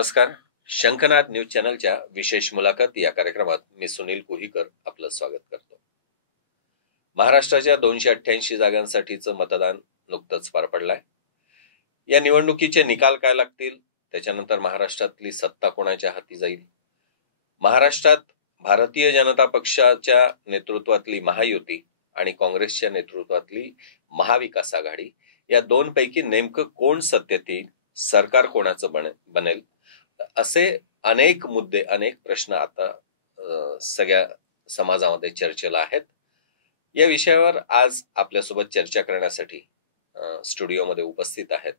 नमस्कार. शंखनाद न्यूज चॅनलच्या विशेष मुलाखत या कार्यक्रमात मी सुनील कोहीकर आपलं स्वागत करतो. महाराष्ट्राच्या 288 जागांसाठीचं मतदान नुकतंच पार पडलंय. या निवडणुकीचे निकाल काय लागतील, त्याच्यानंतर महाराष्ट्रातली सत्ता कोणाच्या हाती जाईल, महाराष्ट्रात भारतीय जनता पक्षाच्या नेतृत्वातली महायुती आणि काँग्रेसच्या नेतृत्वातली महाविकास आघाडी या दोन पैकी नेमकं कोण सत्तेत येईल, सरकार कोणाचं बनेल, असे अनेक मुद्दे, अनेक प्रश्न आता सगळ्या समाजामध्ये चर्चेला आहेत. या विषयावर आज आपल्यासोबत चर्चा करण्यासाठी स्टुडिओमध्ये उपस्थित आहेत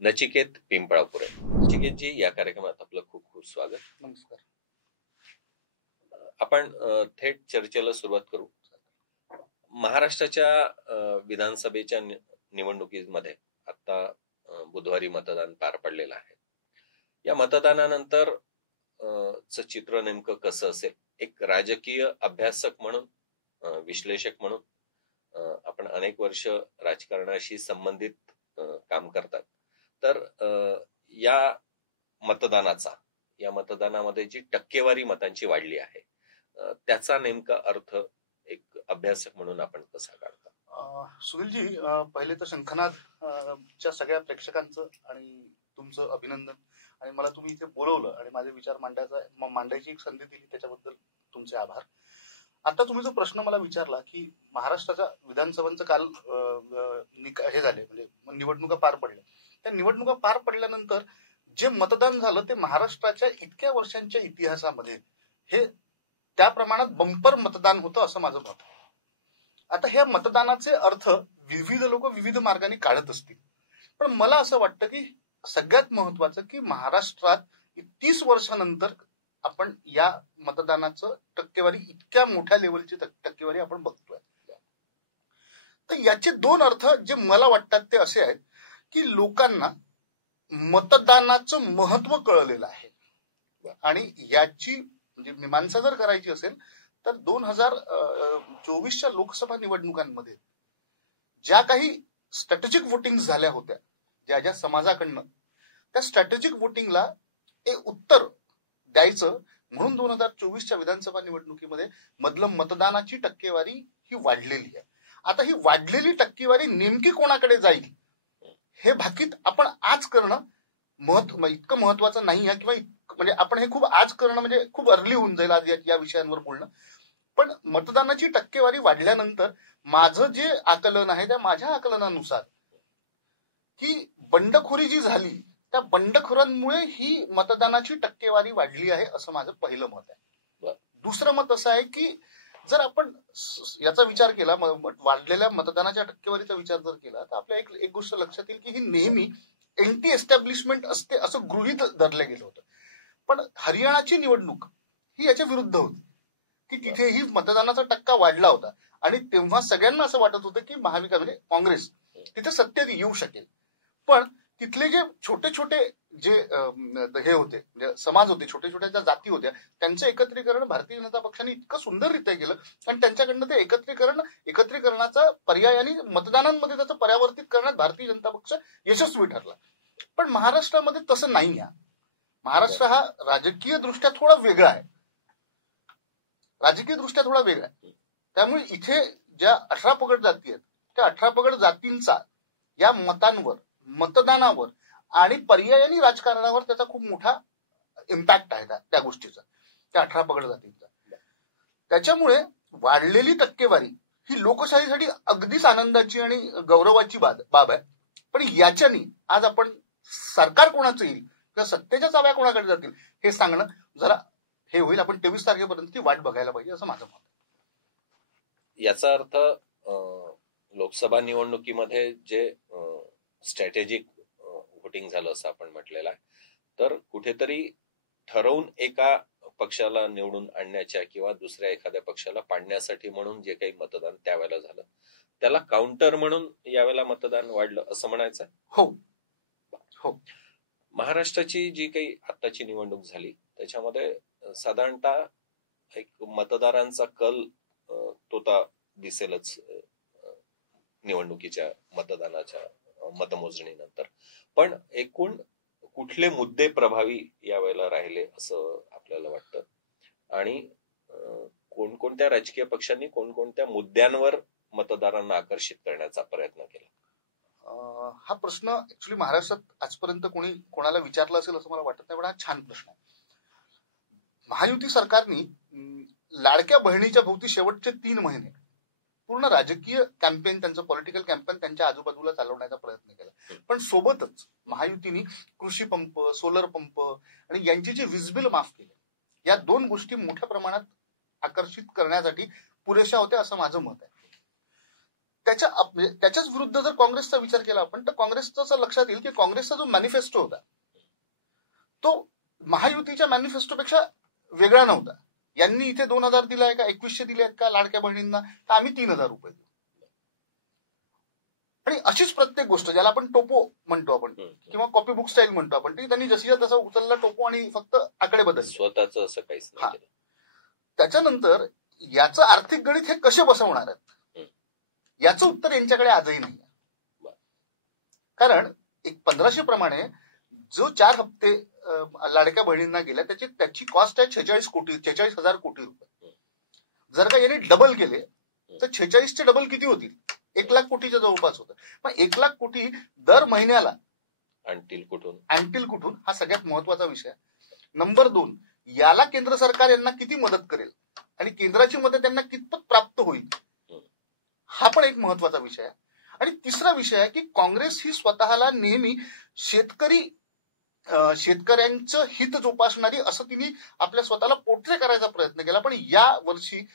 नचिकेत पिंपळापुरे. नचिकेतजी, या कार्यक्रमात आपलं खूप खूप स्वागत. नमस्कार. आपण थेट चर्चेला सुरुवात करू. महाराष्ट्राच्या विधानसभेच्या निवडणुकीमध्ये आता बुधवारी मतदान पार पडलेलं आहे. या मतदानानंतर चित्र नेमकं कसं असेल, एक राजकीय अभ्यासक म्हणून, विश्लेषक म्हणून आपण अनेक वर्ष राजकारणाशी संबंधित काम करतात. तर या मतदानामध्ये जी टक्केवारी मतांची वाढली आहे त्याचा नेमका अर्थ एक अभ्यासक म्हणून आपण कसा काढता? सुनीलजी, पहिले तर शंखनाद च्या सगळ्या प्रेक्षकांचं आणि तुमचं अभिनंदन. आणि मला तुम्ही इथे बोलवलं आणि माझे विचार मांडायची एक संधी दिली, त्याच्याबद्दल तुमचे आभार. आता तुम्ही जो प्रश्न मला विचारला की महाराष्ट्राच्या विधानसभांचं काल हे झाले, म्हणजे निवडणुका पार पडल्या. त्या निवडणुका पार पडल्यानंतर जे मतदान झालं ते महाराष्ट्राच्या इतक्या वर्षांच्या इतिहासामध्ये हे त्या प्रमाणात बंपर मतदान होतं असं माझं मत. आता ह्या मतदानाचे अर्थ विविध लोक विविध मार्गाने काढत असतील, पण मला असं वाटतं की सगळ्यात महत्वाचं की महाराष्ट्रात 30 वर्षानंतर आपण या मतदानाचं टक्केवारी, इतक्या मोठ्या लेवलची टक्केवारी आपण बघतोय. तर याचे दोन अर्थ जे मला वाटतात ते असे आहेत की लोकांना मतदानाचं महत्व कळलेलं आहे. आणि याची म्हणजे मीमांसा जर करायची असेल तर 2024च्या लोकसभा निवडणुकांमध्ये ज्या काही स्ट्रॅटेजिक वोटिंग झाल्या होत्या, ज्या समाजाकडनं, त्या स्ट्रॅटेजिक वोटिंगला एक उत्तर द्यायचं म्हणून 2024च्या विधानसभा निवडणुकीमध्ये मधलं मतदानाची टक्केवारी ही वाढलेली आहे. आता ही वाढलेली टक्केवारी नेमकी कोणाकडे जाईल हे भाकीत आपण आज करणं इतकं महत्वाचं नाही आहे, किंवा म्हणजे आपण हे खूप आज करणं म्हणजे खूप अर्ली होऊन जाईल आज या विषयांवर बोलणं. पण मतदानाची टक्केवारी वाढल्यानंतर माझं जे आकलन आहे त्या माझ्या आकलनानुसार की बंडखोरी जी झाली त्या बंडखोरांमुळे ही मतदानाची टक्केवारी वाढली आहे असं माझं पहिलं मत आहे. दुसरं मत असं आहे की जर आपण याचा विचार केला, वाढलेल्या मतदानाच्या टक्केवारीचा विचार जर केला तर आपल्या एक गोष्ट लक्षात येईल की ही नेहमी एंटी एस्टॅब्लिशमेंट असते असं गृहीत धरलं गेलं होतं. पण हरियाणाची निवडणूक ही याच्या विरुद्ध होती की तिथेही मतदानाचा टक्का वाढला होता आणि तेव्हा सगळ्यांना असं वाटत होतं की महाविकास म्हणजे काँग्रेस तिथे सत्तेत येऊ शकेल. पण तिथले जे छोटे छोटे जे हे होते, म्हणजे समाज होते, छोटे छोट्या ज्या जाती होत्या, त्यांचं एकत्रीकरण भारतीय जनता पक्षाने इतकं सुंदररित्या केलं आणि त्यांच्याकडनं ते एकत्रीकरणाचा पर्याय आणि मतदानांमध्ये त्याचं परावर्तित करण्यात भारतीय जनता पक्ष यशस्वी ठरला. पण महाराष्ट्रामध्ये तसं नाही आहे. महाराष्ट्र हा राजकीय दृष्ट्या थोडा वेगळा आहे. त्यामुळे इथे ज्या 18 पगड जाती आहेत त्या 18 पगड जातींचा या मतांवर, मतदानावर आणि पर्यायाने राजकारणावर त्याचा खूप मोठा इम्पॅक्ट आहे त्या गोष्टीचा, त्या 18 पगड जातींचा. त्याच्यामुळे वाढलेली टक्केवारी ही लोकशाहीसाठी अगदीच आनंदाची आणि गौरवाची बाब आहे. पण याच्यानी आज आपण सरकार कोणाचं येईल किंवा सत्तेच्या चाव्या कोणाकडे जातील हे सांगणं जरा हे होईल. आपण 23 तारखेपर्यंत ती वाट बघायला पाहिजे असं माझं मत आहे. याचा अर्थ लोकसभा निवडणुकीमध्ये जे स्ट्रॅटेजिक व्होटिंग झालं असं आपण म्हटलेलं आहे, तर कुठेतरी ठरवून एका पक्षाला निवडून आणण्याच्या किंवा दुसऱ्या एखाद्या पक्षाला पाडण्यासाठी म्हणून जे काही मतदान त्यावेळेला झालं त्याला काउंटर म्हणून यावेळेला मतदान वाढलं असं म्हणायचं? हो. महाराष्ट्राची जी काही आताची निवडणूक झाली त्याच्यामध्ये साधारणतः एक मतदारांचा कल तोता दिसेलच निवडणुकीच्या मतदानाच्या मतमोजणीनंतर. पण एकूण कुठले मुद्दे प्रभावी यावेळेला राहिले असं आपल्याला वाटतं, आणि कोणकोणत्या राजकीय पक्षांनी कोणकोणत्या मुद्द्यांवर मतदारांना आकर्षित करण्याचा प्रयत्न केला? हा प्रश्न ऍक्च्युली महाराष्ट्रात आजपर्यंत कोणाला विचारला असेल असं मला वाटत नाही, पण हा छान प्रश्न आहे. महायुती सरकारने लाडक्या बहिणीच्या भोवती शेवटचे 3 महिने पूर्ण राजकीय कॅम्पेन, त्यांचं पॉलिटिकल कॅम्पेन त्यांच्या आजूबाजूला चालवण्याचा प्रयत्न केला. पण सोबतच महायुतीने कृषी पंप, सोलर पंप आणि यांची जी वीज बिल माफ केले, या 2 गोष्टी मोठ्या प्रमाणात आकर्षित करण्यासाठी पुरेशा होत्या असं माझं मत आहे. त्याच्याच विरुद्ध जर काँग्रेसचा विचार केला आपण, तर काँग्रेसचं लक्षात येईल की काँग्रेसचा जो मॅनिफेस्टो होता तो महायुतीच्या मॅनिफेस्टोपेक्षा वेगळा नव्हता. यांनी इथे 2,000 दिलाय का, 2,100 दिले आहेत का लाडक्या बहिणींना, तर आम्ही 3,000 रुपये देऊ. आणि अशीच प्रत्येक गोष्ट, ज्याला आपण टोपो म्हणतो आपण किंवा कॉपी बुक स्टाईल म्हणतो आपण, ती त्यांनी जशीच्या तसा उचलला टोपो आणि फक्त आकडे बदलले, स्वतःच असं काहीच नाही. त्याच्यानंतर याचं आर्थिक गणित हे कसे बसवणार आहेत याचं उत्तर यांच्याकडे आजही नाही. कारण 1,500 प्रमाणे जो 4 हप्ते लाडक्या बहिणींना गेल्या त्याची कॉस्ट आहे 46,000 कोटी रुपये. जर का यांनी डबल केले तर 46चे डबल किती होतील? 1,00,000 कोटीच्या जवळपास होतं. मग 1,00,000 कोटी दर महिन्याला आणतील कुठून, हा सगळ्यात महत्वाचा विषय. नंबर 2, याला केंद्र सरकार यांना किती मदत करेल आणि केंद्राची मदत यांना कितपत प्राप्त होईल, हा पण एक महत्वाचा विषय आहे. आणि तिसरा विषय आहे की काँग्रेस ही स्वतःला नेहमी शेतकऱ्यांचं हित जोपासणारी असं तिने आपल्या स्वतःला पोर्ट्रे करायचा प्रयत्न केला. पण या वर्षी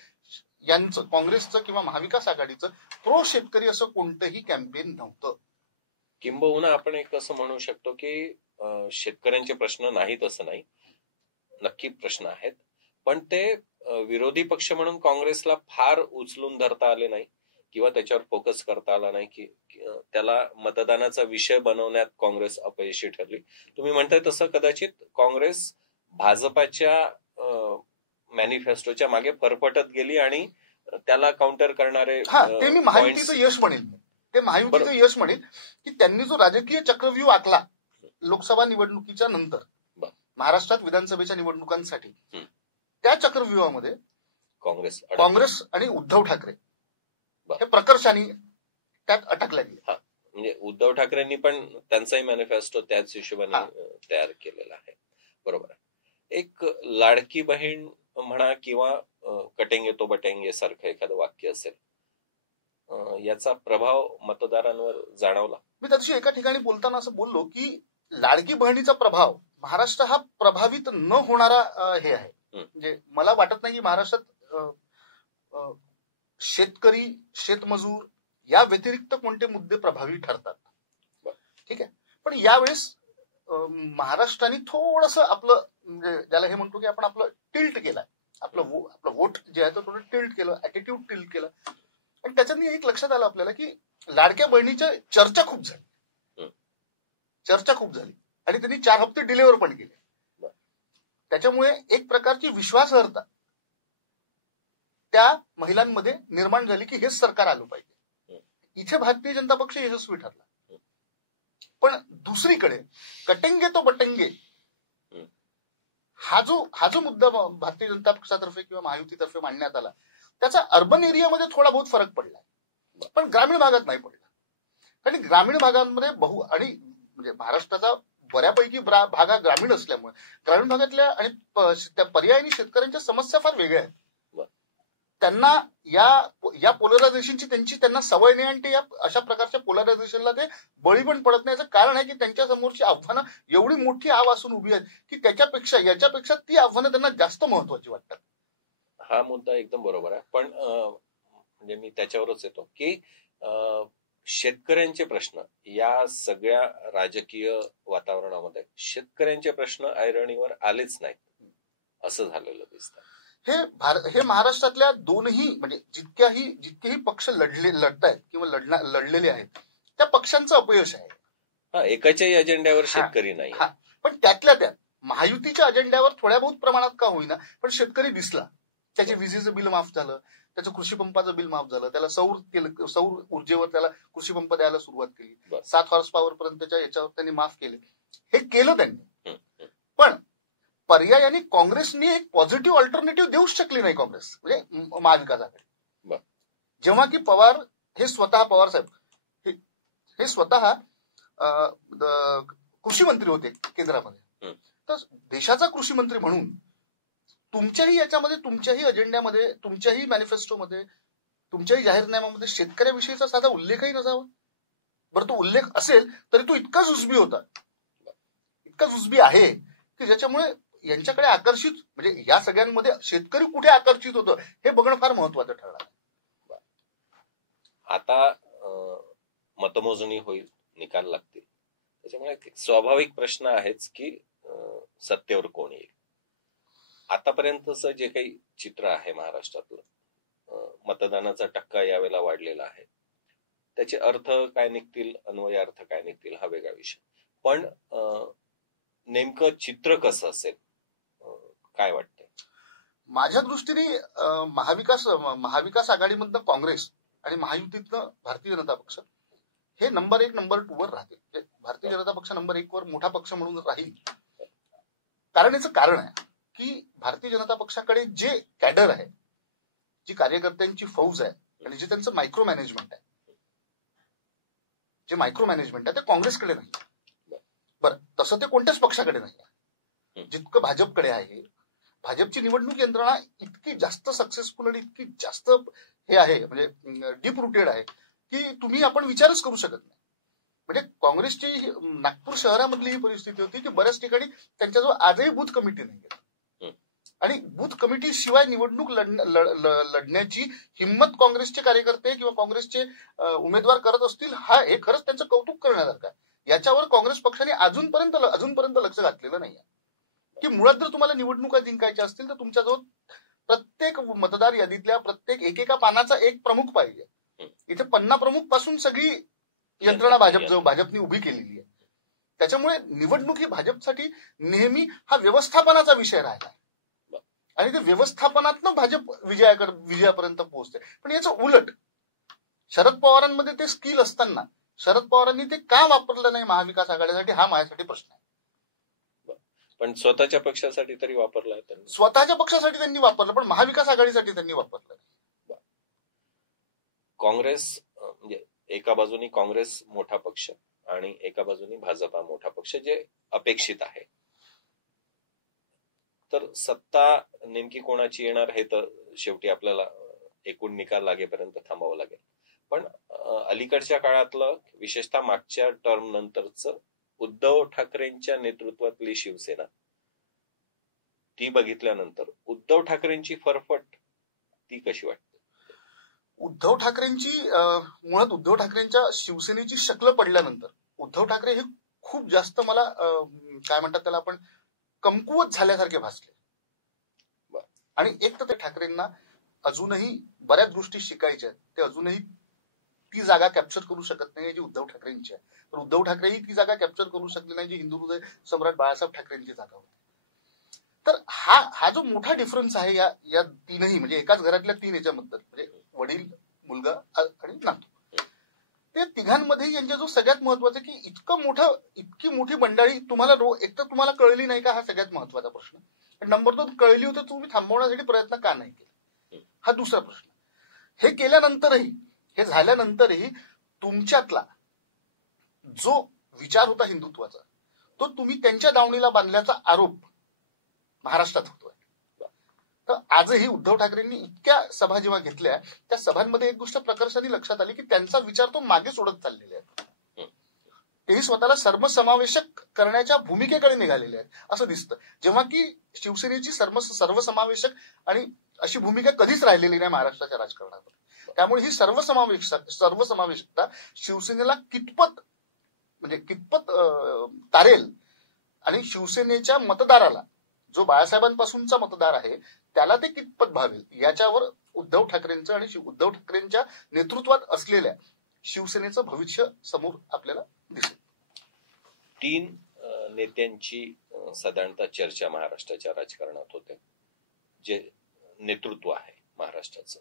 यांचं, काँग्रेसचं किंवा महाविकास आघाडीचं प्रो शेतकरी असं कोणतंही कॅम्पेन नव्हतं. किंबहुना आपण एक असं म्हणू शकतो की शेतकऱ्यांचे प्रश्न नाहीत असं नाही, नक्की प्रश्न आहेत, पण ते विरोधी पक्ष म्हणून काँग्रेसला फार उचलून धरता आले नाही किंवा त्याच्यावर फोकस करता आला नाही, की त्याला मतदानाचा विषय बनवण्यात काँग्रेस अपयशी ठरली. तुम्ही म्हणताय तसं कदाचित काँग्रेस भाजपाच्या मॅनिफेस्टोच्या मागे फरफटत गेली आणि त्याला काउंटर करणारे, ते मी महायुतीचं यश म्हणेल, की त्यांनी जो राजकीय चक्रव्यूह आखला लोकसभा निवडणुकीच्या नंतर महाराष्ट्रात विधानसभेच्या निवडणुकांसाठी, त्या चक्रव्यूहामध्ये काँग्रेस आणि उद्धव ठाकरे हे प्रकर्षाने त्यात अटकल्या गेले. म्हणजे उद्धव ठाकरेंनी पण त्यांचाही मॅनिफेस्टो त्याच हिशोबाने तयार केलेला आहे. बरोबर आहे. एक लाडकी बहीण म्हणा किंवा कटेंगे तो बटेंगे सारखं एखादं वाक्य असेल, याचा प्रभाव मतदारांवर जाणवला. मी त्याची एका ठिकाणी बोलताना असं बोललो की लाडकी बहिणीचा प्रभाव महाराष्ट्र हा प्रभावित न होणारा हे आहे. म्हणजे मला वाटत नाही की महाराष्ट्रात शेतकरी, शेतमजूर या व्यतिरिक्त कोणते मुद्दे प्रभावी ठरतात. ठीक आहे, पण यावेळेस महाराष्ट्राने थोडस आपलं, म्हणजे ज्याला हे म्हणतो की आपण आपलं टिल्ट केलं, आपलं वोट जे आहे तो थोडं टिल्ट केलं, ऍटिट्यूड टिल्ट केलं. आणि त्याच्यात एक लक्षात आलं आपल्याला की लाडक्या बहिणीच्या चर्चा खूप झाली आणि त्यांनी 4 हप्ते डिलिव्हर पण केले. त्याच्यामुळे एक प्रकारची विश्वासार्हता त्या महिलांमध्ये निर्माण झाली की हेच सरकार आलं पाहिजे. इथे भारतीय जनता पक्ष यशस्वी ठरला. पण दुसरीकडे कटेंगे तो बटेंगे हा जो मुद्दा भारतीय जनता पक्षातर्फे किंवा महायुतीतर्फे मांडण्यात आला, त्याचा अर्बन एरियामध्ये थोडा बहुत फरक पडला, पण ग्रामीण भागात नाही पडला. कारण ग्रामीण भागांमध्ये आणि म्हणजे महाराष्ट्राचा बऱ्यापैकी भाग हा ग्रामीण असल्यामुळे ग्रामीण भागातल्या आणि त्या पर्यायी शेतकऱ्यांच्या समस्या फार वेगळ्या आहेत. त्यांना या पोलरायझेशनची त्यांना सवय नाही आणि ते या अशा प्रकारच्या पोलरायझेशनला ते बळी पण पडत नाही. याचं कारण आहे की त्यांच्या समोरची आव्हानं एवढी मोठी असून उभी आहेत की याच्यापेक्षा ती आव्हानं त्यांना जास्त महत्वाची वाटतात. हा मुद्दा एकदम बरोबर आहे. पण म्हणजे मी त्याच्यावरच येतो की शेतकऱ्यांचे प्रश्न, या सगळ्या राजकीय वातावरणामध्ये शेतकऱ्यांचे प्रश्न ऐरणीवर आलेच नाहीत असं झालेलं दिसतं. हे महाराष्ट्रातल्या दोनही, म्हणजे जितकेही पक्ष लढतायत किंवा लढलेले आहेत त्या पक्षांचं अपयश आहे. एकाच्याही अजेंड्यावर शेतकरी नाही. पण त्यातल्या त्यात महायुतीच्या अजेंड्यावर थोड्या बहुत प्रमाणात का होईना पण शेतकरी दिसला. त्याचे विजेचं बिल माफ झालं, त्याचं कृषी पंपाचं बिल माफ झालं, त्याला सौर ऊर्जेवर त्याला कृषी पंप द्यायला सुरुवात केली, 7 हॉर्स पॉवर पर्यंतच्या याच्यावर त्यांनी माफ केले. हे केलं त्यांनी. पण पर्यायाने काँग्रेसने एक पॉझिटिव्ह अल्टरनेटिव्ह देऊच शकली नाही काँग्रेस, म्हणजे महाविकास आघाडी. जेव्हा की पवार हे स्वतः, पवार साहेब हे स्वतः कृषी मंत्री होते केंद्रामध्ये, तर देशाचा कृषी मंत्री म्हणून तुमच्याही याच्यामध्ये, तुमच्याही अजेंड्यामध्ये, तुमच्याही मॅनिफेस्टोमध्ये, तुमच्याही जाहीरनाम्यामध्ये शेतकऱ्याविषयीचा साधा उल्लेखही नसावा. बरं, तो उल्लेख असेल तरी तो इतका जुजबी होता, इतका जुजबी आहे की ज्याच्यामुळे यांच्याकडे आकर्षित, म्हणजे या सगळ्यांमध्ये शेतकरी कुठे आकर्षित होतं हे बघणं फार महत्वाचं ठरणार. आता मतमोजणी होईल, निकाल लागतील, त्याच्यामुळे स्वाभाविक प्रश्न आहेच की सत्तेवर कोण येईल. आतापर्यंतचं जे काही चित्र आहे महाराष्ट्रातलं, मतदानाचा टक्का यावेळेला वाढलेला आहे, त्याचे अर्थ काय निघतील, अन्वय अर्थ काय निघतील हा वेगळा विषय. पण नेमकं चित्र कसं असेल काय वाटतंय? माझ्या दृष्टीने महाविकास आघाडीमधनं काँग्रेस आणि महायुतीतनं भारतीय जनता पक्ष हे नंबर 1 नंबर 2 वर राहतील. भारतीय जनता पक्ष नंबर 1 वर मोठा पक्ष म्हणून राहील. कारण याचं कारण आहे की भारतीय जनता पक्षाकडे जे कॅडर आहे, जी कार्यकर्त्यांची फौज आहे आणि जे त्यांचं मायक्रो मॅनेजमेंट आहे, जे मायक्रो मॅनेजमेंट आहे ते काँग्रेसकडे नाही. बरं, तसं ते कोणत्याच पक्षाकडे नाही जितकं भाजपकडे आहे. भाजपची निवडणूक यंत्रणा इतकी जास्त सक्सेसफुल आणि इतकी जास्त हे आहे, म्हणजे डीप रुटेड आहे की तुम्ही आपण विचारच करू शकत नाही. म्हणजे काँग्रेसची नागपूर शहरामधली ही परिस्थिती होती की बऱ्याच ठिकाणी त्यांच्याजवळ आजही बूथ कमिटी नाही, आणि बूथ कमिटी शिवाय निवडणूक लढण्याची हिंमत काँग्रेसचे कार्यकर्ते किंवा काँग्रेसचे उमेदवार करत असतील, हे खरंच त्यांचं कौतुक करण्यासारखं आहे. याच्यावर काँग्रेस पक्षाने अजूनपर्यंत लक्ष घातलेलं नाहीये की मुळात जर तुम्हाला निवडणुका जिंकायच्या असतील तर तुमच्याजवळ प्रत्येक मतदार यादीतल्या प्रत्येक एकेका पानाचा एक प्रमुख पाहिजे. इथे 50 प्रमुख पासून सगळी यंत्रणा भाजपने उभी केलेली आहे. त्याच्यामुळे निवडणूक ही भाजपसाठी नेहमी हा व्यवस्थापनाचा विषय राहिला आणि ते व्यवस्थापनातनं भाजप विजयापर्यंत पोहोचते. पण याचं उलट शरद पवारांमध्ये ते स्किल असताना शरद पवारांनी ते का वापरलं नाही महाविकास आघाडीसाठी, हा माझ्यासाठी प्रश्न आहे. पण स्वतःच्या पक्षासाठी तरी वापरला आहे त्यांनी. स्वतःच्या पक्षासाठी त्यांनी वापरलं, पण महाविकास आघाडीसाठी त्यांनी वापरलं नाही. काँग्रेस म्हणजे एका बाजूनी काँग्रेस मोठा पक्ष आणि एका बाजूनी भाजपा मोठा पक्ष, जे अपेक्षित आहे. तर सत्ता नेमकी कोणाची येणार हे तर शेवटी आपल्याला एकूण निकाल लागेपर्यंत थांबावं लागेल. पण अलीकडच्या काळातलं, विशेषतः मागच्या टर्म नंतरचं उद्धव ठाकरेंच्या नेतृत्वातली शिवसेना, ती बघितल्यानंतर उद्धव ठाकरेंची फरफट ती कशी वाटते? उद्धव ठाकरेंची मुळात उद्धव ठाकरेंच्या शिवसेनेची शक्ल पडल्यानंतर उद्धव ठाकरे हे खूप जास्त मला काय म्हणतात त्याला आपण कमकुवत झाल्यासारखे भासले. आणि एक तर ते ठाकरेंना अजूनही बऱ्याच गोष्टी शिकायच्या आहेत. ते अजूनही ती जागा कॅप्चर करू शकत नाही जी उद्धव ठाकरेंची आहे. तर उद्धव ठाकरेही ती जागा कॅप्चर करू शकले नाही जी हिंदू हृदय सम्राट बाळासाहेब ठाकरेंची जागा होती. तर हा जो मोठा डिफरन्स आहे या तीनही, म्हणजे एकाच घरातल्या 3 याच्याबद्दल, म्हणजे वडील, मुलगा आणि नातू, ते तिघांमध्ये यांच्या जो सगळ्यात महत्वाचा की इतकी मोठी मंडळी तुम्हाला एक तर तुम्हाला कळली नाही का, हा सगळ्यात महत्वाचा प्रश्न. नंबर 2, कळली होती तुम्ही थांबवण्यासाठी प्रयत्न का नाही केला, हा दुसरा प्रश्न. हे केल्यानंतरही, हे झाल्यानंतरही तुमच्यातला जो विचार होता हिंदुत्वाचा, तो तुम्ही त्यांच्या दावणीला बांधल्याचा आरोप महाराष्ट्रात होतोय. तर आजही उद्धव ठाकरेंनी इतक्या सभा जेव्हा घेतल्या, त्या सभांमध्ये एक गोष्ट प्रकर्षाने लक्षात आली की त्यांचा विचार तो मागे सोडत चाललेले आहेत. तेही स्वतःला सर्वसमावेशक करण्याच्या भूमिकेकडे निघालेले आहेत असं दिसतं, जेव्हा की शिवसेनेची सर्वसमावेशक आणि अशी भूमिका कधीच राहिलेली नाही महाराष्ट्राच्या राजकारणात. त्यामुळे ही सर्वसमावेशकता शिवसेनेला कितपत तारेल आणि शिवसेनेच्या मतदाराला, जो बाळासाहेबांपासूनचा मतदार आहे, त्याला ते कितपत भावेल, याच्यावर उद्धव ठाकरेंचं आणि उद्धव ठाकरेंच्या नेतृत्वात असलेल्या शिवसेनेचं भविष्य समोर आपल्याला दिसेल. 3 नेत्यांची साधारणतः चर्चा महाराष्ट्राच्या राजकारणात होते, जे नेतृत्व आहे महाराष्ट्राचं.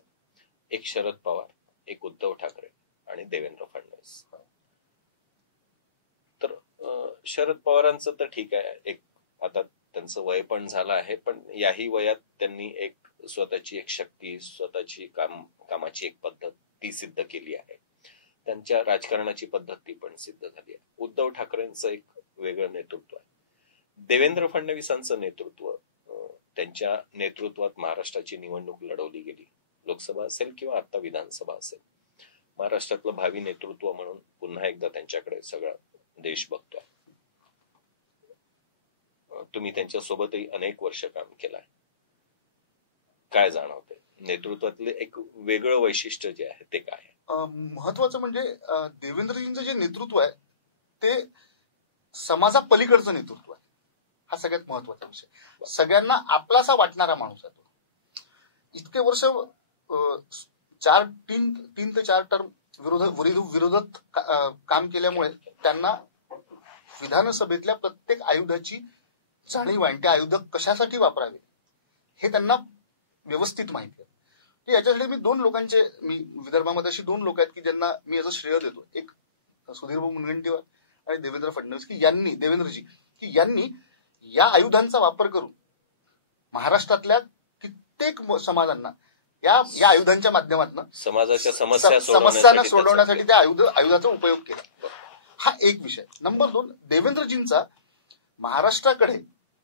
एक शरद पवार, एक उद्धव ठाकरे आणि देवेंद्र फडणवीस. तर शरद पवारांचं तर ठीक आहे, एक आता त्यांचं वय पण झालं आहे, पण याही वयात त्यांनी एक स्वतःची एक शक्ती, स्वतःची कामाची एक पद्धत ती सिद्ध केली आहे. त्यांच्या राजकारणाची पद्धत ती पण सिद्ध झाली आहे. उद्धव ठाकरेंचं एक वेगळं नेतृत्व आहे. देवेंद्र फडणवीसांचं नेतृत्व, त्यांच्या नेतृत्वात महाराष्ट्राची निवडणूक लढवली गेली, लोकसभा असेल किंवा आता विधानसभा असेल. महाराष्ट्रातलं भावी नेतृत्व म्हणून पुन्हा एकदा त्यांच्याकडे सगळा देश बघतोय. तुम्ही त्यांच्या सोबतही अनेक वर्ष काम केलंय. काय जाणवतंय नेतृत्वातले एक वेगळं वैशिष्ट्य जे आहे ते काय आहे? महत्वाचं म्हणजे देवेंद्रजींचं जे नेतृत्व आहे ते समाजा पलीकडचं नेतृत्व आहे. हा सगळ्यात महत्वाचा विषय. सगळ्यांना आपलासा वाटणारा माणूस आहे तो. इतके वर्ष 3 ते 4 टर्म विरोधात काम केल्यामुळे त्यांना विधानसभेतल्या प्रत्येक आयुधाची जाणीव आहे. ते आयुध कशासाठी वापरावे हे त्यांना व्यवस्थित माहिती आहे. याच्यासाठी मी विदर्भामध्ये अशी 2 लोक आहेत की ज्यांना मी याचं श्रेय देतो. एक सुधीरभाऊ मुनगंटीवार आणि देवेंद्र फडणवीस, की यांनी या आयुधांचा वापर करून महाराष्ट्रातल्या कित्येक समाजांना या आयुधांच्या माध्यमातून समाजाच्या समस्या सोडवण्यासाठी त्या आयुधाचा उपयोग केला. हा एक विषय. नंबर 2, देवेंद्रजींचा महाराष्ट्राकडे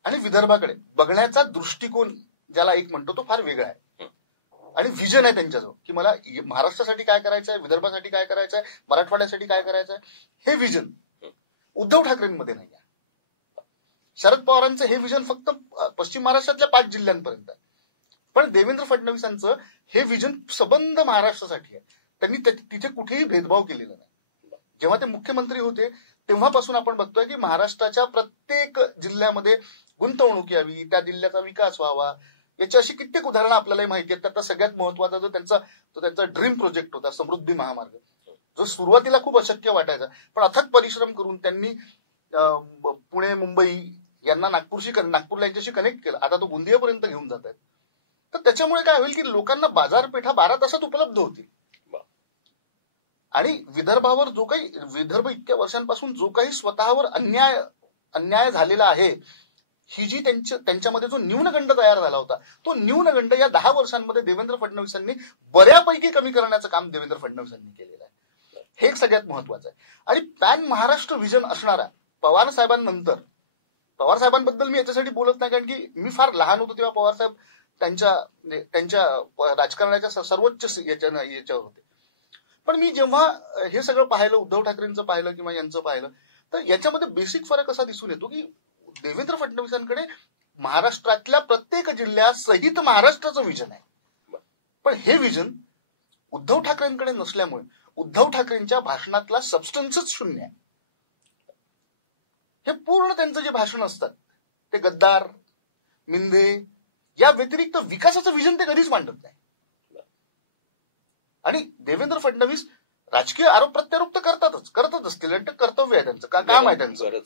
आणि विदर्भाकडे बघण्याचा दृष्टिकोन ज्याला एक म्हणतो तो फार वेगळा आहे. आणि विजन आहे त्यांच्याजवळ की मला महाराष्ट्रासाठी काय करायचं आहे, विदर्भासाठी काय करायचं आहे, मराठवाड्यासाठी काय करायचं आहे, हे विजन उद्धव ठाकरेंमध्ये नाही आहे. शरद पवारांचं हे विजन फक्त पश्चिम महाराष्ट्रातल्या 5 जिल्ह्यांपर्यंत आहे. पण देवेंद्र फडणवीसांचं हे विजन सबंध महाराष्ट्रासाठी आहे. त्यांनी तिथे कुठेही भेदभाव केलेला नाही. जेव्हा ते मुख्यमंत्री होते तेव्हापासून आपण बघतोय की महाराष्ट्राच्या प्रत्येक जिल्ह्यामध्ये गुंतवणूक यावी, त्या जिल्ह्याचा विकास व्हावा, याची अशी कित्येक उदाहरणं आपल्याला माहिती आहेत. त्यातला सगळ्यात महत्वाचा जो त्यांचा ड्रीम प्रोजेक्ट होता समृद्धी महामार्ग, जो सुरुवातीला खूप अशक्य वाटायचा, पण अथक परिश्रम करून त्यांनी पुणे मुंबई यांना नागपूरला यांच्याशी कनेक्ट केलं. आता तो गोंदियापर्यंत घेऊन जात आहेत. तर त्याच्यामुळे काय होईल की लोकांना बाजारपेठा 12 तासात उपलब्ध होतील. आणि विदर्भ इतक्या वर्षांपासून जो काही स्वतःवर अन्याय झालेला आहे, ही जी त्यांच्यामध्ये जो न्यूनगंड तयार झाला होता, तो न्यूनगंड या 10 वर्षांमध्ये देवेंद्र फडणवीसांनी बऱ्यापैकी कमी करण्याचं काम देवेंद्र फडणवीसांनी केलेलं आहे. हे एक सगळ्यात महत्वाचं आहे. आणि पॅन महाराष्ट्र विजन असणारा पवार साहेबांबद्दल मी याच्यासाठी बोलत नाही कारण की मी फार लहान होतो तेव्हा पवार साहेब त्यांच्या राजकारणाच्या सर्वोच्च याच्यावर होते. पण मी जेव्हा हे सगळं पाहिलं, उद्धव ठाकरेंचं पाहिलं किंवा यांचं पाहिलं, तर याच्यामध्ये बेसिक फरक असा दिसून येतो की देवेंद्र फडणवीसांकडे महाराष्ट्रातल्या प्रत्येक जिल्ह्यासहित महाराष्ट्राचं विजन आहे. पण हे विजन उद्धव ठाकरेंकडे नसल्यामुळे उद्धव ठाकरेंच्या भाषणातला सबस्टन्सच शून्य आहे. हे पूर्ण त्यांचं जे भाषण असतात ते गद्दार, मिंदे या व्यतिरिक्त विकासाचं विजन ते कधीच मांडत नाही. आणि देवेंद्र फडणवीस राजकीय आरोप प्रत्यारोप तर करतच असतील आणि ते कर्तव्य आहे त्यांचं, काम आहे त्यांचं.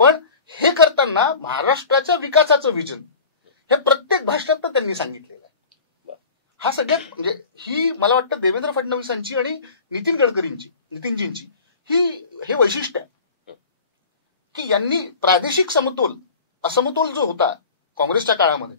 पण हे करताना महाराष्ट्राच्या विकासाचं विजन हे प्रत्येक भाषणात त्यांनी सांगितलेलं आहे. हा सगळ्यात म्हणजे ही मला वाटतं देवेंद्र फडणवीसांची आणि नितीनजींची हे वैशिष्ट्य आहे की यांनी प्रादेशिक असमतोल जो होता काँग्रेसच्या काळामध्ये,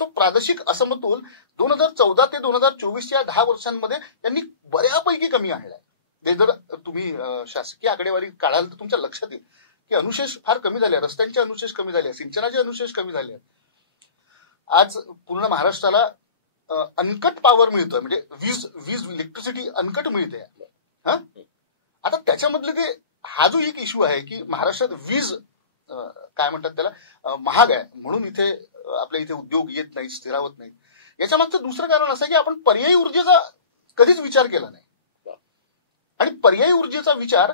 तो प्रादेशिक असमतोल 2014 ते 2024 या 10 वर्षांमध्ये त्यांनी बऱ्यापैकी कमी आणलाय. ते जर तुम्ही शासकीय आकडेवारी काढाल तर तुमच्या लक्षात येईल की अनुशेष फार कमी झाले, रस्त्यांचे अनुशेष कमी झाले, सिंचनाचे अनुशेष कमी झाले. आज पूर्ण महाराष्ट्राला अनकट पॉवर मिळतोय, म्हणजे वीज इलेक्ट्रिसिटी अनकट मिळते. आता त्याच्यामधले ते हा जो एक इश्यू आहे की महाराष्ट्रात वीज काय म्हणतात त्याला महाग आहे म्हणून इथे आपल्या इथे उद्योग येत नाही, स्थिरावत नाही. याच्या मागचं दुसरं कारण असं आहे की आपण पर्यायी ऊर्जेचा कधीच विचार केला नाही. आणि पर्यायी ऊर्जेचा विचार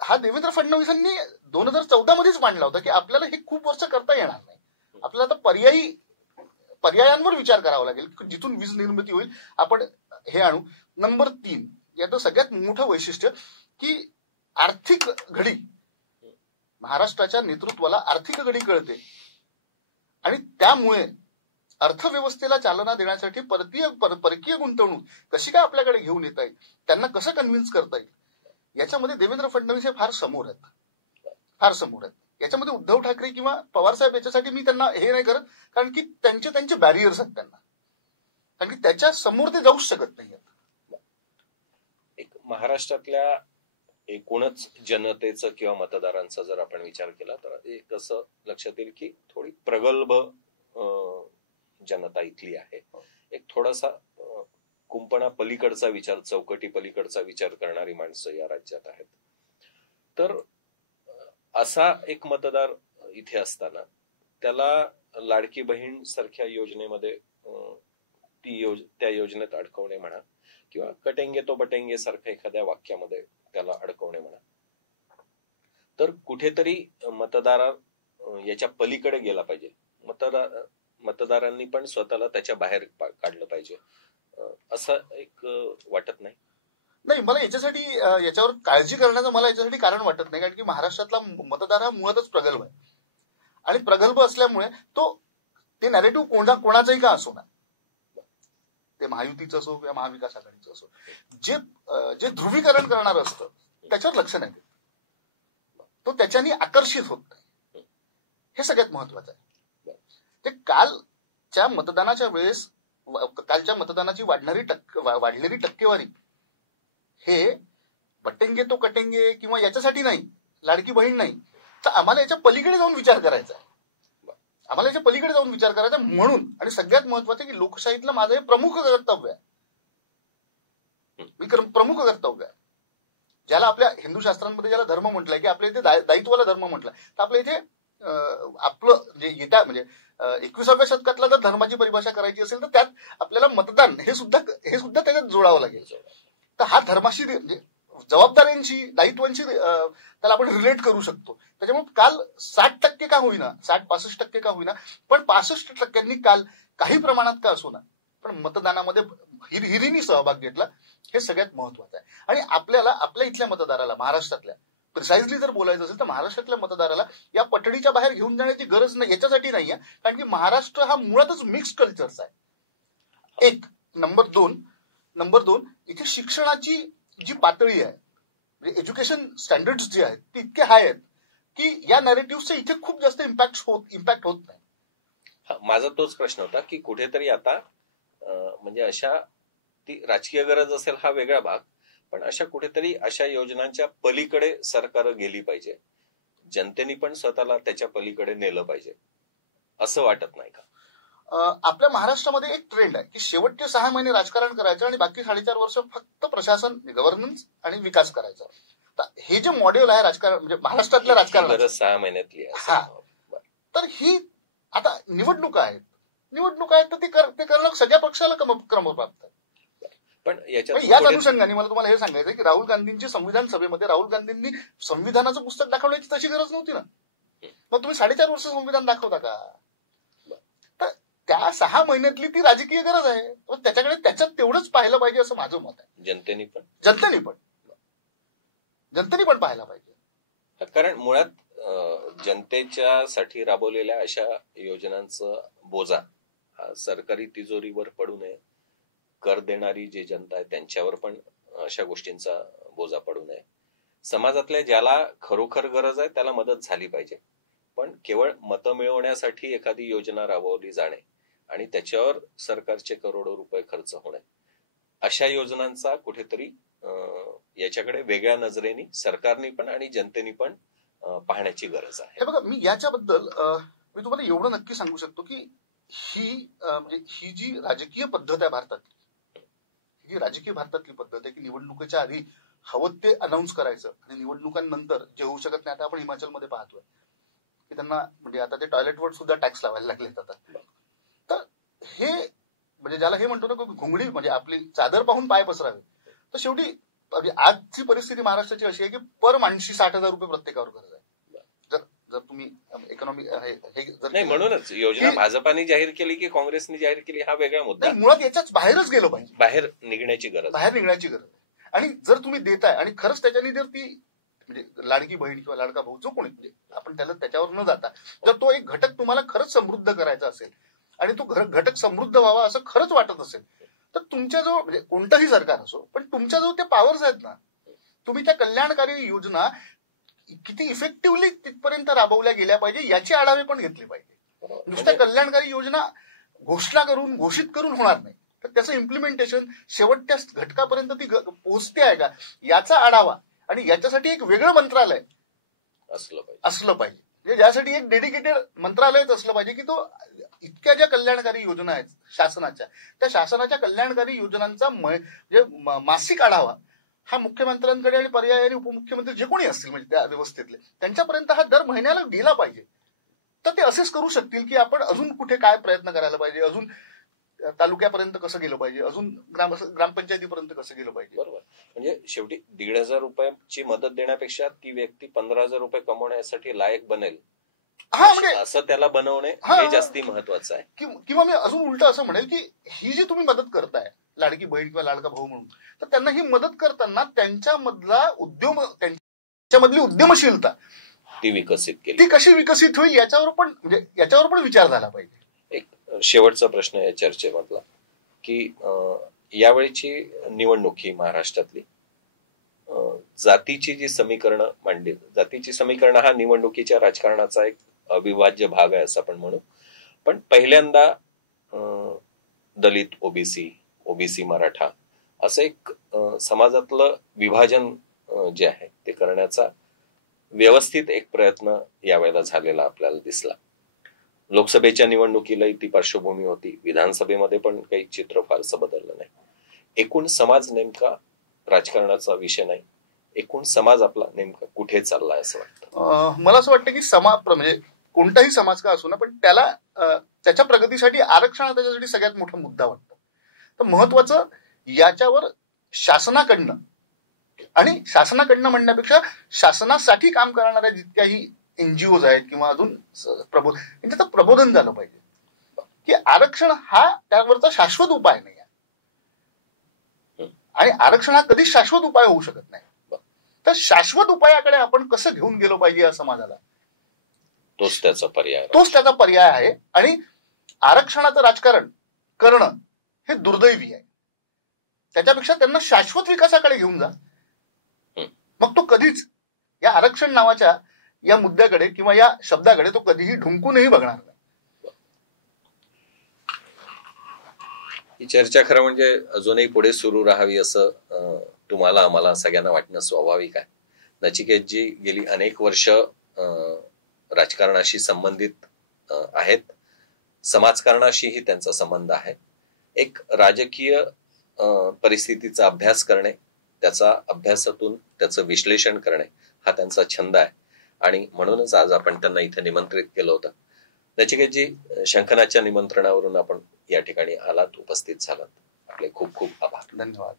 हा देवेंद्र फडणवीसांनी 2014 मध्येच मांडला होता की आपल्याला हे खूप वर्ष करता येणार नाही, आपल्याला आता पर्यायांवर विचार करावा लागेल, जिथून वीज निर्मिती होईल आपण हे आणू. नंबर 3 याचं सगळ्यात मोठं वैशिष्ट्य की आर्थिक घडी, महाराष्ट्राच्या नेतृत्वाला आर्थिक घडी कळते आणि त्यामुळे अर्थव्यवस्थेला चालना देण्यासाठी परकीय गुंतवणूक कशी काय आपल्याकडे घेऊन येता येईल, त्यांना कसं कन्व्हिन्स करता येईल, याच्यामध्ये देवेंद्र फडणवीस हे फार समोर आहेत, फार समोर आहेत. याच्यामध्ये उद्धव ठाकरे किंवा पवार साहेब याच्यासाठी मी त्यांना हे नाही करत, कारण की त्यांचे बॅरियर्स आहेत त्यांना, कारण की त्याच्या समोर ते जाऊच शकत नाही. एक महाराष्ट्रातल्या एकूणच जनतेचं किंवा मतदारांचा जर आपण विचार केला तर एक असं लक्षात येईल की थोडी प्रगल्भ जनता इथली आहे. एक थोडासा कुंपणा पलीकडचा विचार, चौकटी पलीकडचा विचार करणारी माणसं या राज्यात आहेत. तर असा एक मतदार इथे असताना त्याला लाडकी बहीण सारख्या योजनेमध्ये त्या योजनेत अडकवणे म्हणा किंवा कटेंगे तो बटेंगे सारख्या एखाद्या वाक्यामध्ये त्याला अडकवणे म्हणा, तर कुठेतरी मतदार याच्या पलीकडे गेला पाहिजे. मतदारांनी पण स्वतःला त्याच्या बाहेर काढलं पाहिजे असं एक वाटत नाही. मला याच्यावर काळजी करण्याचं मला याच्यासाठी कारण वाटत नाही, कारण की महाराष्ट्रातला मतदार हा मुळातच प्रगल्भ आहे आणि प्रगल्भ असल्यामुळे ते नॅरेटिव्ह कोणाचंही का असो ना, ते महायुतीचं असो किंवा महाविकास आघाडीचं असो, जे ध्रुवीकरण करणार असतं त्याच्यावर लक्ष नाही देत, तो त्याच्यानी आकर्षित होत नाही. हे सगळ्यात महत्वाचं आहे. ते कालच्या मतदानाच्या वेळेस कालच्या मतदानाची वाढलेली टक्केवारी हे बटेंगे तो कटेंगे किंवा याच्यासाठी नाही, लाडकी बहीण नाही, तर आम्हाला याच्या पलीकडे जाऊन विचार करायचा आहे. म्हणून आणि सगळ्यात महत्वाचं की लोकशाहीतलं माझं हे प्रमुख कर्तव्य आहे. प्रमुख कर्तव्य आहे, ज्याला आपल्या हिंदू शास्त्रांमध्ये ज्याला धर्म म्हटलंय, की आपल्या इथे दायित्वाला धर्म म्हटलं, तर आपल्या इथे आपलं म्हणजे 21व्या शतकातला जर धर्माची परिभाषा करायची असेल तर त्यात आपल्याला मतदान हे सुद्धा त्याच्यात जोडावं लागेल. तर हा धर्माशी जबाबदाऱ्यांशी दायित्वांशी त्याला आपण रिलेट करू शकतो. त्याच्यामुळे काल 60% का होईना, 65% का होईना, पण 65% काल काही प्रमाणात का असो ना, पण मतदानामध्ये हिरीनी सहभाग घेतला. हे सगळ्यात महत्वाचं आहे. आणि आपल्या इथल्या मतदाराला, महाराष्ट्रातल्या प्रिसाइजली जर बोलायचं असेल तर महाराष्ट्रातल्या मतदाराला या पटडीच्या बाहेर घेऊन जाण्याची गरज नाही, याच्यासाठी नाहीये, कारण की महाराष्ट्र हा मुळातच मिक्स्ड कल्चरचा आहे. एक नंबर दोन इथे शिक्षणाची जी पातळी आहे, म्हणजे एज्युकेशन स्टँडर्ड्स जे आहेत ते इतके हाय आहेत की या नॅरेटिव्हचे इथे खूप जास्त इम्पॅक्ट होत नाही. माझा तोच प्रश्न होता की कुठेतरी आता म्हणजे अशा ती राजकीय गरज असेल हा वेगळा भाग, पण अशा योजनांच्या पलीकडे सरकार गेली पाहिजे, जनतेने पण स्वतःला त्याच्या पलीकडे नेलं पाहिजे असं वाटत नाही का? आपल्या महाराष्ट्रामध्ये एक ट्रेंड आहे की शेवटचे 6 महिने राजकारण करायचं आणि बाकी 4.5 वर्ष फक्त प्रशासन, गव्हर्नन्स आणि विकास करायचा. तर हे जे मॉडेल आहे राजकारण, म्हणजे महाराष्ट्रातल्या राजकारणात 6 महिन्यातली तर ही आता निवडणुका आहेत तर ते करणं सगळ्या पक्षाला क्रमप्राप्त आहे. पण याच अनुषंगाने मला तुम्हाला हे सांगायचं की राहुल गांधींची संविधान सभेमध्ये राहुल गांधींनी संविधानाचं पुस्तक दाखवण्याची तशी गरज नव्हती ना. मग तुम्ही 4.5 वर्ष संविधान दाखवता का? तर त्या 6 महिन्यातली ती राजकीय गरज आहे, त्याच्याकडे त्याच्यात तेवढंच पाहिलं पाहिजे असं माझं मत आहे. जनतेने पण पाहायला पाहिजे, कारण मुळात जनतेच्यासाठी राबवलेल्या अशा योजनांचा बोजा हा सरकारी तिजोरीवर पडू नये, कर देणारी जी जनता आहे त्यांच्यावर पण अशा गोष्टींचा बोजा पडू नये. समाजातल्या ज्याला खरोखर गरज आहे त्याला मदत झाली पाहिजे, पण केवळ मतं मिळवण्यासाठी एखादी योजना राबवली जाणे आणि त्याच्यावर सरकारचे करोडो रुपये खर्च होणे, अशा योजनांचा कुठेतरी याच्याकडे वेगळ्या नजरेने सरकारने पण आणि जनतेने पण पाहण्याची गरज आहे. हे बघा, मी याच्याबद्दल मी तुम्हाला एवढं नक्की सांगू शकतो की ही जी राजकीय पद्धत आहे भारतातली, पद्धत आहे की निवडणुकीच्या आधी हवं ते अनाऊन्स करायचं आणि निवडणुकांनंतर जे होऊ शकत नाही. आता आपण हिमाचलमध्ये पाहतोय की त्यांना म्हणजे आता ते टॉयलेटवर सुद्धा टॅक्स लावायला लागलेत आता. तर हे म्हणजे ज्याला हे म्हणतो ना घोंगडी, म्हणजे आपली चादर पाहून पाय पसरावे, तर शेवटी आजची परिस्थिती महाराष्ट्राची अशी आहे की पर माणशी 60,000 रुपये प्रत्येकावर गरज आहे. जर तुम्ही इकॉनॉमी नाही, म्हणूनच योजना भाजपाने जाहीर केली की काँग्रेसने जाहीर केली हा वेगळा मुद्दा. मुळात याच्याच बाहेरच गेलं पाहिजे, बाहेर निघण्याची गरज आहे. आणि जर तुम्ही देताय आणि खरंच त्याच्याने जर ती म्हणजे लाडकी बहीण किंवा लाडका भाऊ जो कोणी, म्हणजे आपण त्याच्यावर न जाता जर तो एक घटक तुम्हाला खरंच समृद्ध करायचा असेल आणि तो घटक समृद्ध व्हावा असं खरंच वाटत असेल, तर तुमच्याजवळ म्हणजे कोणतंही सरकार असो, पण तुमच्याजवळ ते पॉवर्स आहेत ना, तुम्ही त्या कल्याणकारी योजना किती इफेक्टिव्हली तिथपर्यंत राबवल्या गेल्या पाहिजे याचे आढावे पण घेतले पाहिजे. नुसत्या कल्याणकारी योजना घोषित करून होणार नाही, तर त्याचं इम्प्लिमेंटेशन शेवटच्या घटकापर्यंत ती पोहोचते आहे का याचा आढावा, आणि याच्यासाठी एक वेगळं मंत्रालय असलं पाहिजे. म्हणजे ज्यासाठी एक डेडिकेटेड मंत्रालयच असलं पाहिजे की तो इतक्या ज्या कल्याणकारी योजना आहेत शासनाच्या, त्या शासनाच्या कल्याणकारी योजनांचा म्हणजे मासिक आढावा हा मुख्यमंत्र्यांकडे आणि पर्यायाने उपमुख्यमंत्री जे कोणी असतील म्हणजे त्या व्यवस्थेतले त्यांच्यापर्यंत हा दर महिन्याला गेला पाहिजे. तर ते असेच करू शकतील की आपण अजून कुठे काय प्रयत्न करायला पाहिजे, अजून तालुक्यापर्यंत कसं गेलं पाहिजे, अजून ग्रामपंचायतीपर्यंत कसं गेलं पाहिजे. बरोबर. म्हणजे शेवटी 1,500 रुपयाची मदत देण्यापेक्षा ती व्यक्ती 15,000 रुपये कमवण्यासाठी लायक बनेल म्हणजे असं त्याला बनवणे हे जास्ती महत्वाचं आहे. किंवा मी अजून उलट असं म्हणेल की ही जी तुम्ही मदत करताय लाडकी बहीण किंवा लाडका भाऊ म्हणून, तर त्यांना ही मदत करताना त्यांच्यामधली उद्यमशीलता ती विकसित केली, ती कशी विकसित होईल याच्यावर पण विचार झाला पाहिजे. एक शेवटचा प्रश्न या चर्चेमधला की यावेळीची निवडणूक ही महाराष्ट्रातली जातीची जी समीकरणं मांडली, जातीची समीकरणं हा निवडणुकीच्या राजकारणाचा एक अविभाज्य भाग आहे असं आपण म्हणू. पण पहिल्यांदा दलित ओबीसी मराठा असं एक समाजातलं विभाजन जे आहे ते करण्याचा व्यवस्थित एक प्रयत्न यावेळेला झालेला आपल्याला दिसला. लोकसभेच्या निवडणुकीलाही ती पार्श्वभूमी होती, विधानसभेमध्ये पण काही चित्र फारसं बदललं नाही. एकूण समाज नेमका राजकारणाचा विषय नाही, एकूण समाज आपला नेमका कुठे चाललाय असं वाटतं. मला असं वाटतं की म्हणजे कोणताही समाज का असो ना, पण त्याला त्याच्या प्रगतीसाठी आरक्षण हा त्याच्यासाठी सगळ्यात मोठा मुद्दा वाटतो. तर महत्वाचं याच्यावर शासनाकडनं म्हणण्यापेक्षा शासनासाठी काम करणाऱ्या जितक्याही एनजीओज आहेत किंवा अजून त्यांचं प्रबोधन झालं पाहिजे की आरक्षण हा त्यावरचा शाश्वत उपाय नाही आहे, आणि आरक्षण हा कधीच शाश्वत उपाय होऊ शकत नाही. तर शाश्वत उपायाकडे आपण कसं घेऊन गेलो पाहिजे या समाजाला, तोच त्याचा पर्याय आहे. आणि आरक्षणाचं राजकारण करणं हे दुर्दैवी आहे. त्याच्यापेक्षा त्यांना शाश्वत विकासाकडे घेऊन जा, मग तो कधीच या आरक्षण नावाच्या या मुद्द्याकडे किंवा या शब्दाकडे तो कधीही ढुंकूनही बघणार नाही. ही चर्चा खरं म्हणजे अजूनही पुढे सुरू राहावी असं तुम्हाला आम्हाला सगळ्यांना वाटणं स्वाभाविक आहे. नचिकेतजी गेली अनेक वर्ष राजकारणाशी संबंधित आहेत, समाजकारणाशीही त्यांचा संबंध आहे. एक राजकीय परिस्थितीचा अभ्यास करणे, त्याचा अभ्यासातून त्याचं विश्लेषण करणे हा त्यांचा छंद आहे, आणि म्हणूनच आज आपण त्यांना इथे निमंत्रित केलं होतं. नचिकेतजी, शंखनाथच्या निमंत्रणावरून आपण या ठिकाणी आलात, उपस्थित झालात, आपले खूप खूप आभार. धन्यवाद.